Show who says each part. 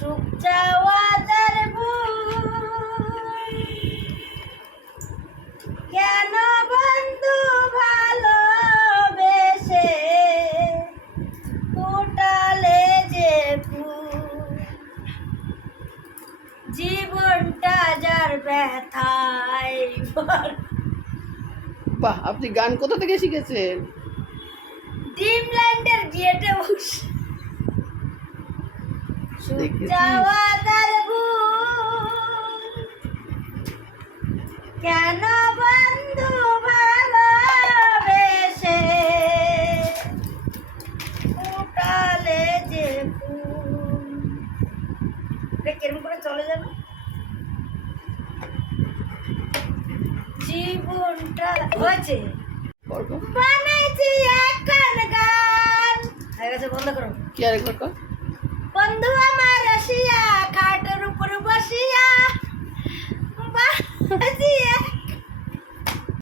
Speaker 1: সুখ চাওয়াদার কেন বন্ধু ভালোবেসে কোটালে যে জীবনটা যার ব্যথায়
Speaker 2: বাহ আপনি গান কোথা থেকে শিখেছেন?
Speaker 1: ড্রিমল্যান্ডের গেটে বসে। কেন বন্ধু ভালোবেসে? উঠালে যে কেরম করে চলে যাবে? জীবনটা হয়েছে।
Speaker 2: করব
Speaker 1: বানাইছি এখন গান। হয়ে গেছে বন্ধ করো।
Speaker 2: কি আরেকবার কর।
Speaker 1: বন্ধু আমার রসিয়া খাটের উপরে বসিয়া বাজিয়ে